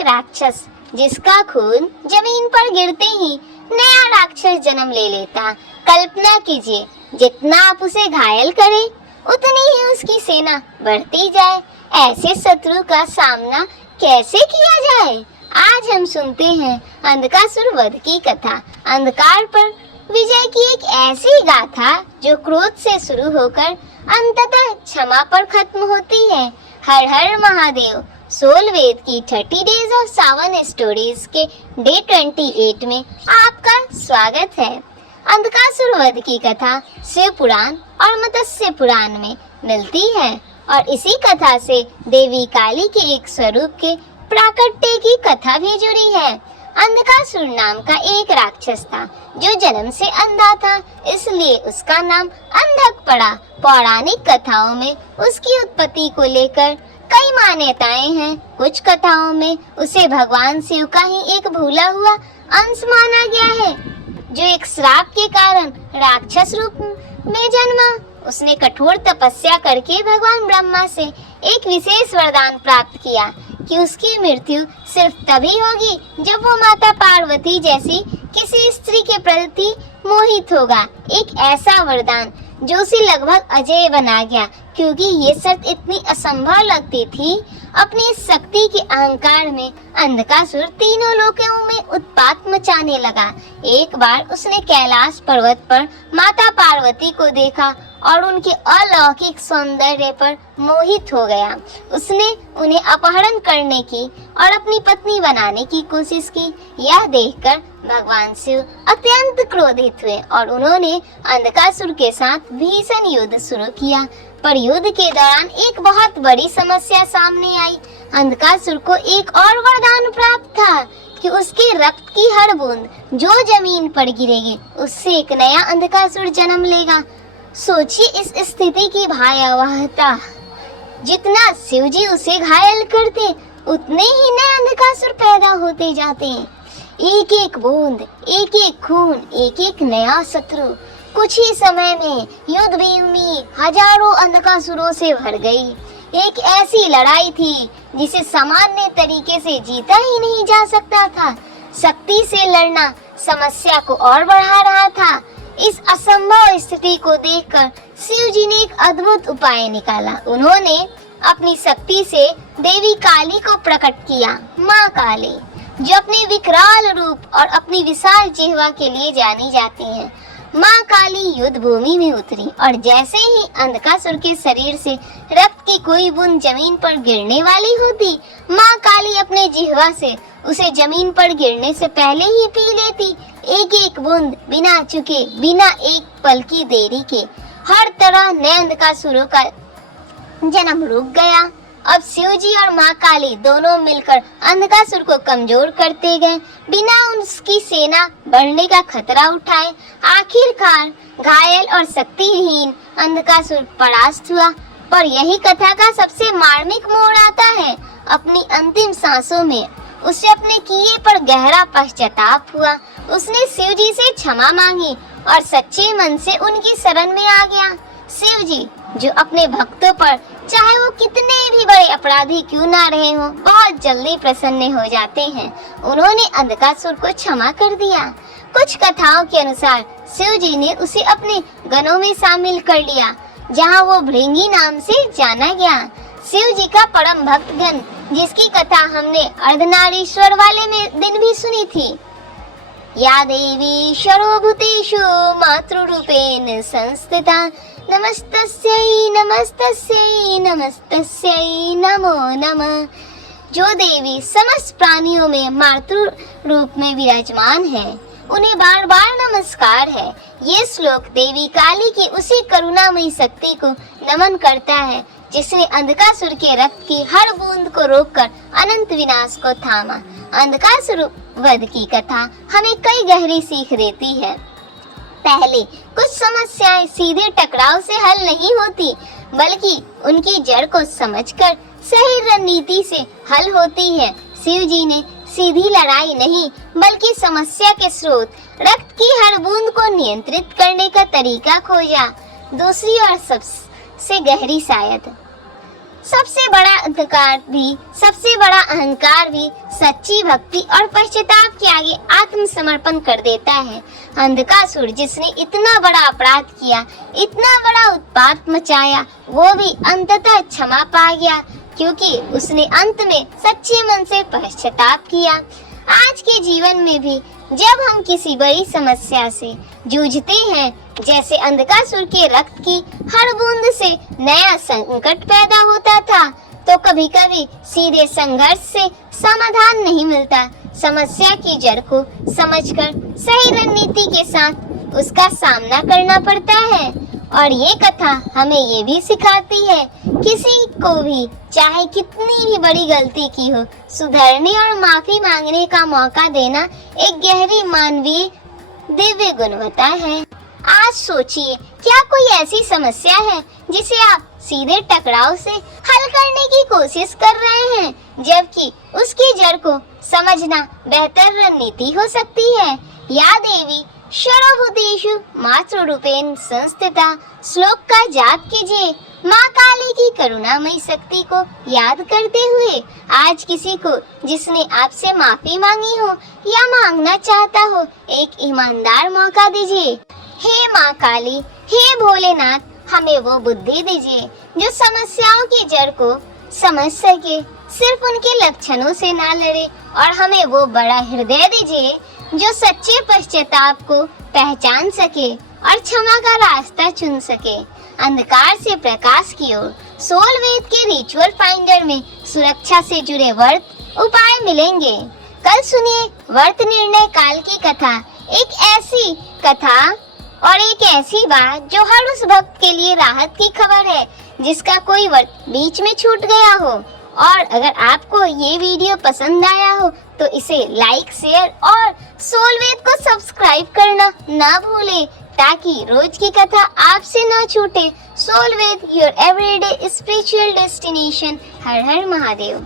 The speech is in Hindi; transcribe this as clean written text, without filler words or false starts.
एक राक्षस जिसका खून जमीन पर गिरते ही नया राक्षस जन्म ले लेता। कल्पना कीजिए, जितना आप उसे घायल करें उतनी ही उसकी सेना बढ़ती जाए। ऐसे शत्रु का सामना कैसे किया जाए? आज हम सुनते हैं अंधकासुर वध की कथा, अंधकार पर विजय की एक ऐसी गाथा जो क्रोध से शुरू होकर अंततः क्षमा पर खत्म होती है। हर हर महादेव। सोल वेद की 30 डेज ऑफ सावन स्टोरीज के डे 28 में आपका स्वागत है। अंधकासुर वध की कथा शिव पुराण और मत्स्य पुराण में मिलती है और इसी कथा से देवी काली के एक स्वरूप के प्राकट्य की कथा भी जुड़ी है। अंधकासुर नाम का एक राक्षस था जो जन्म से अंधा था, इसलिए उसका नाम अंधक पड़ा। पौराणिक कथाओं में उसकी उत्पत्ति को लेकर कई मान्यताएं हैं। कुछ कथाओं में उसे भगवान शिव का ही एक भूला हुआ अंश माना गया है जो एक श्राप के कारण राक्षस रूप में जन्मा। उसने कठोर तपस्या करके भगवान ब्रह्मा से एक विशेष वरदान प्राप्त किया कि उसकी मृत्यु सिर्फ तभी होगी जब वो माता पार्वती जैसी किसी स्त्री के प्रति मोहित होगा। एक ऐसा वरदान जो उसे लगभग अजेय बना गया, क्योंकि ये शर्त इतनी असंभव लगती थी। अपनी शक्ति के अहंकार में अंधकासुर तीनों लोकों में उत्पात मचाने लगा। एक बार उसने कैलाश पर्वत पर माता पार्वती को देखा और उनके अलौकिक सौंदर्य पर मोहित हो गया। उसने उन्हें अपहरण करने की और अपनी पत्नी बनाने की कोशिश की। यह देखकर भगवान शिव अत्यंत क्रोधित हुए और उन्होंने अंधकासुर के साथ भीषण युद्ध शुरू किया। पर युद्ध के दौरान एक बहुत बड़ी समस्या सामने आई। अंधकासुर को एक और वरदान प्राप्त था कि उसके रक्त की हर बूंद जो जमीन पर गिरेगी उससे एक नया अंधकासुर जन्म लेगा। सोचिए इस स्थिति की भयावहता। जितना शिवजी उसे घायल करते उतने ही नए अंधकासुर पैदा होते जाते हैं। एक एक बूंद, एक एक खून, एक एक नया शत्रु। कुछ ही समय में युद्ध भूमि हजारों अंधकासुरों से भर गई। एक ऐसी लड़ाई थी जिसे सामान्य तरीके से जीता ही नहीं जा सकता था। शक्ति से लड़ना समस्या को और बढ़ा रहा था। इस असंभव स्थिति को देखकर शिवजी ने एक अद्भुत उपाय निकाला। उन्होंने अपनी शक्ति से देवी काली को प्रकट किया। माँ काली, जो अपने विकराल रूप और अपनी विशाल जिह्वा के लिए जानी जाती हैं। माँ काली युद्ध भूमि में उतरी और जैसे ही अंधकासुर के शरीर से रक्त की कोई बूंद जमीन पर गिरने वाली होती, माँ काली अपने जिह्वा से उसे जमीन पर गिरने से पहले ही पी लेती। एक एक बूंद बिना चुके, बिना एक पल की देरी के हर तरह नए अंधकासुरों का जन्म रुक गया। अब शिवजी और माँ काली दोनों मिलकर अंधकासुर को कमजोर करते गए, बिना उसकी सेना बढ़ने का खतरा उठाए। आखिरकार घायल और शक्तिहीन अंधकासुर परास्त हुआ। पर यही कथा का सबसे मार्मिक मोड़ आता है। अपनी अंतिम सांसों में उसे अपने किए पर गहरा पश्चाताप हुआ। उसने शिवजी से क्षमा मांगी और सच्चे मन से उनकी शरण में आ गया। शिवजी, जो अपने भक्तों पर चाहे वो कितने भी बड़े अपराधी क्यों ना रहे हो, बहुत जल्दी प्रसन्न हो जाते हैं। उन्होंने अंधकासुर को क्षमा कर दिया। कुछ कथाओं के अनुसार शिवजी ने उसे अपने गणों में शामिल कर लिया, जहां वो भृंगी नाम से जाना गया। शिवजी का परम भक्त गण, जिसकी कथा हमने अर्धनारीश्वर वाले में दिन भी सुनी थी। या देवी सर्वभूतेषु मातृरूपेण संस्थिता नमस्तस्यै नमस्तस्यै नमस्तस्यै नमो नमः। जो देवी समस्त प्राणियों में मातृ रूप में विराजमान है, उन्हें बार बार नमस्कार है। ये श्लोक देवी काली की उसी करुणामयी शक्ति को नमन करता है जिसने अंधकासुर के रक्त की हर बूंद को रोककर अनंत विनाश को थामा। अंधकासुर वध की कथा हमें कई गहरी सीख देती है। पहले, कुछ समस्याएं सीधे टकराव से हल नहीं होती, बल्कि उनकी जड़ को समझकर सही रणनीति से हल होती है। शिवजी ने सीधी लड़ाई नहीं, बल्कि समस्या के स्रोत रक्त की हर बूंद को नियंत्रित करने का तरीका खोजा। दूसरी और सबसे गहरी शायद सबसे बड़ा अहंकार भी सच्ची भक्ति और पश्चाताप के आगे आत्मसमर्पण कर देता है। अंधकासुर जिसने इतना बड़ा अपराध किया, इतना बड़ा उत्पात मचाया, वो भी अंततः क्षमा पा गया, क्योंकि उसने अंत में सच्चे मन से पश्चाताप किया। आज के जीवन में भी जब हम किसी बड़ी समस्या से जूझते हैं, जैसे अंधकासुर के रक्त की हर बूंद से नया संकट पैदा होता था, तो कभी कभी सीधे संघर्ष से समाधान नहीं मिलता। समस्या की जड़ को समझकर सही रणनीति के साथ उसका सामना करना पड़ता है। और ये कथा हमें ये भी सिखाती है, किसी को भी चाहे कितनी भी बड़ी गलती की हो, सुधरने और माफी मांगने का मौका देना एक गहरी मानवीय दिव्य गुणवत्ता है। आज सोचिए, क्या कोई ऐसी समस्या है जिसे आप सीधे टकराव से हल करने की कोशिश कर रहे हैं, जबकि उसकी जड़ को समझना बेहतर रणनीति हो सकती है। या देवी सर्वभूतेषु मातृरूपेण संस्थिता श्लोक का जाप कीजिए। माँ काली की करुणामयी शक्ति को याद करते हुए आज किसी को जिसने आपसे माफी मांगी हो या मांगना चाहता हो, एक ईमानदार मौका दीजिए। हे माँ काली, हे भोलेनाथ, हमें वो बुद्धि दीजिए जो समस्याओं की जड़ को समझ सके, सिर्फ उनके लक्षणों से ना लड़े, और हमें वो बड़ा हृदय दीजिए जो सच्चे पश्चाताप को पहचान सके और क्षमा का रास्ता चुन सके। अंधकार से प्रकाश की ओर सोल वेद के रिचुअल फाइंडर में सुरक्षा से जुड़े व्रत उपाय मिलेंगे। कल सुनिए व्रत निर्णय काल की कथा, एक ऐसी कथा और एक ऐसी बात जो हर उस भक्त के लिए राहत की खबर है जिसका कोई व्रत बीच में छूट गया हो। और अगर आपको ये वीडियो पसंद आया हो तो इसे लाइक, शेयर और सोलवेद को सब्सक्राइब करना ना भूलें, ताकि रोज की कथा आपसे ना छूटे। Soulveda, your everyday spiritual destination. हर हर महादेव।